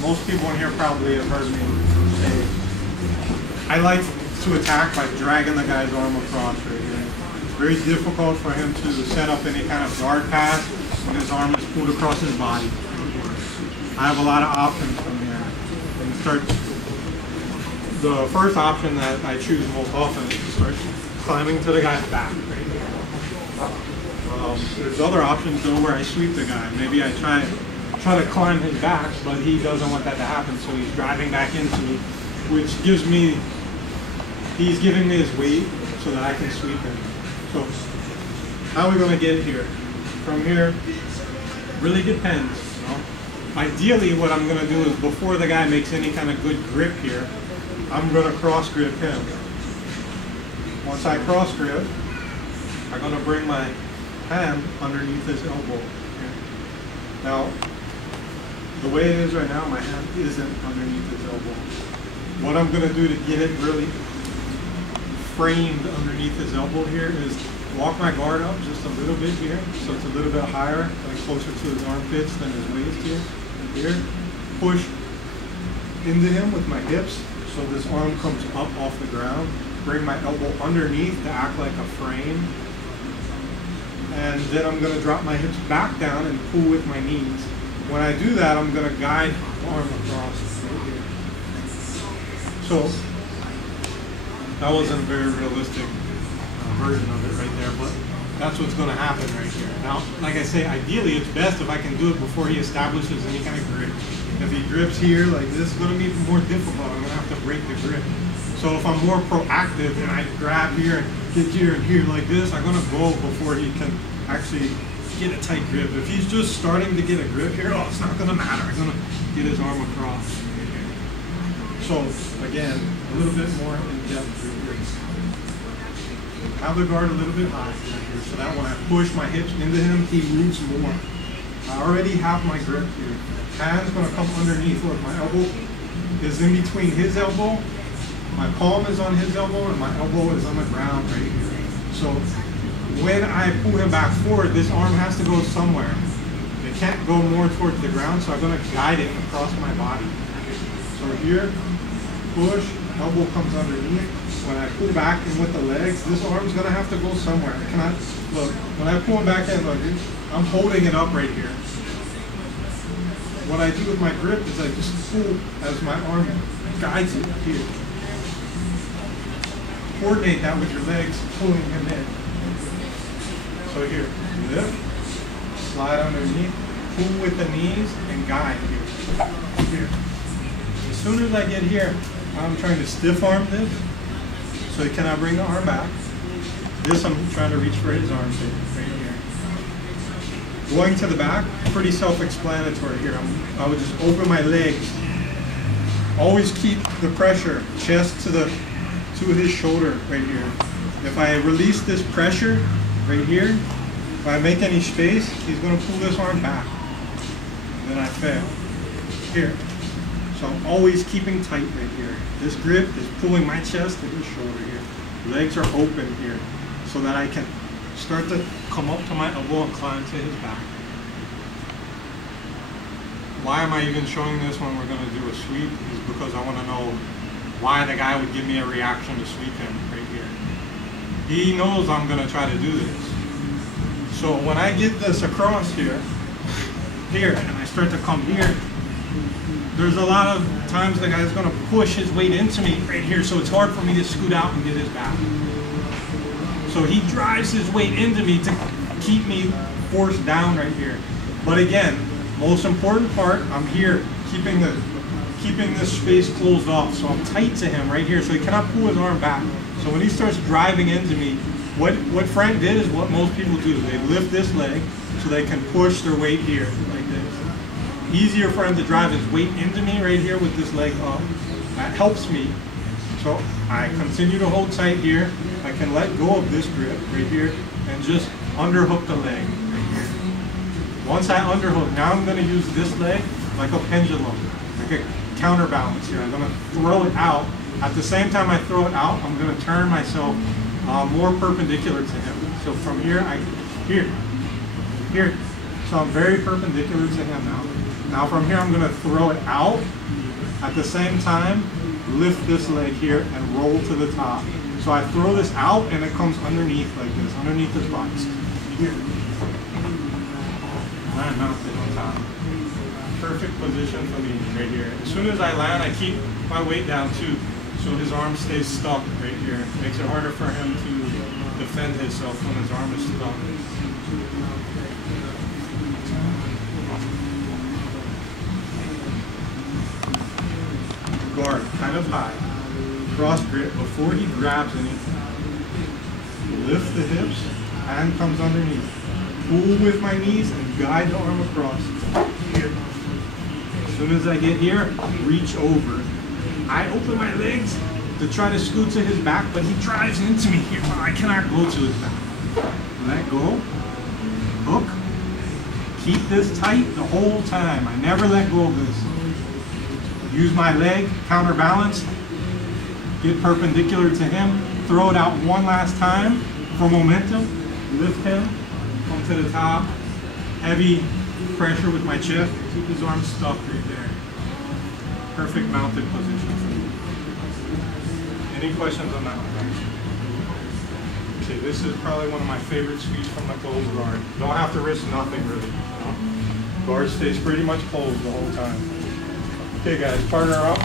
most people in here probably have heard me say, I like to attack by dragging the guy's arm across right here. It's very difficult for him to set up any kind of guard pass when his arm is pulled across his body. I have a lot of options from here. The first option that I choose most often is to start climbing to the guy's back right here. There's other options though where I sweep the guy. Maybe I try to climb his back, but he doesn't want that to happen, so he's driving back into me, which gives me, he's giving me his weight so that I can sweep him. So how are we going to get here? From here, really depends. You know? Ideally, what I'm going to do is before the guy makes any kind of good grip here, I'm going to cross grip him. Once I cross grip, I'm going to bring my hand underneath his elbow. Okay. Now, the way it is right now, my hand isn't underneath his elbow. What I'm going to do to get it really framed underneath his elbow here is walk my guard up just a little bit here, so it's a little bit higher, like closer to his armpits than his waist here. And here, push into him with my hips, so this arm comes up off the ground. Bring my elbow underneath to act like a frame. And then I'm going to drop my hips back down and pull with my knees. When I do that, I'm going to guide the arm across right here. So that wasn't a very realistic version of it right there, but that's what's going to happen right here. Now, like I say, ideally it's best if I can do it before he establishes any kind of grip. If he grips here like this, it's going to be more difficult. I'm going to have to break the grip. So if I'm more proactive and I grab here and get here and here like this, I'm going to go before he can actually get a tight grip. If he's just starting to get a grip here, oh, it's not going to matter. I'm going to get his arm across. So again, a little bit more in depth here. Have the guard a little bit high here, so that when I push my hips into him, he moves more. I already have my grip here. Hand's going to come underneath. Look, my elbow is in between his elbow. My palm is on his elbow and my elbow is on the ground right here. So when I pull him back forward, this arm has to go somewhere. It can't go more towards the ground, so I'm going to guide it across my body. So here, push, elbow comes underneath. When I pull back in with the legs, this arm's going to have to go somewhere. I cannot, look, when I pull him back in, look, I'm holding it up right here. What I do with my grip is I just pull as my arm guides it here. Coordinate that with your legs, pulling him in. So here, lift, slide underneath, pull with the knees, and guide here. As soon as I get here, I'm trying to stiff arm this, so he cannot bring the arm back. This I'm trying to reach for his armpit, right here. Going to the back, pretty self-explanatory here. I would just open my legs. Always keep the pressure, chest to his shoulder right here. If I release this pressure right here, if I make any space, he's going to pull this arm back. And then I fail. Here. So I'm always keeping tight right here. This grip is pulling my chest to his shoulder here. Legs are open here so that I can start to come up to my elbow and climb to his back. Why am I even showing this when we're going to do a sweep? Is because I want to know why the guy would give me a reaction to sweep him right here. He knows I'm going to try to do this. So when I get this across here, and I start to come here, there's a lot of times the guy's going to push his weight into me right here, so it's hard for me to scoot out and get his back. So he drives his weight into me to keep me forced down right here. But again, most important part, I'm here keeping this space closed off, so I'm tight to him right here, so he cannot pull his arm back. So when he starts driving into me, what Frank did is what most people do. They lift this leg so they can push their weight here like this. Easier for him to drive his weight into me right here with this leg up. That helps me. So I continue to hold tight here. I can let go of this grip right here and just underhook the leg right here. Once I underhook, now I'm going to use this leg like a pendulum, like a counterbalance here. I'm going to throw it out. At the same time I throw it out, I'm going to turn myself more perpendicular to him. So from here, here. So I'm very perpendicular to him now. Now from here, I'm gonna throw it out. At the same time, lift this leg here and roll to the top. So I throw this out and it comes underneath like this, underneath his box. Here. And I mount it on top. Perfect position for me right here. As soon as I land, I keep my weight down too. So his arm stays stuck right here. Makes it harder for him to defend himself when his arm is stuck. Guard kind of high. Cross grip before he grabs anything. Lift the hips, hand comes underneath. Pull with my knees and guide the arm across. Here. As soon as I get here, reach over. I open my legs to try to scoot to his back, but he drives into me here. I cannot go to his back. Let go. Hook. Keep this tight the whole time. I never let go of this. Use my leg, counterbalance. Get perpendicular to him. Throw it out one last time for momentum. Lift him. Come to the top. Heavy pressure with my chest. Keep his arms stuck right there. Perfect mounted position for me. Any questions on that one, guys? Okay, this is probably one of my favorite sweeps from the closed guard. Don't have to risk nothing really. Guard stays pretty much closed the whole time. Okay guys, partner up.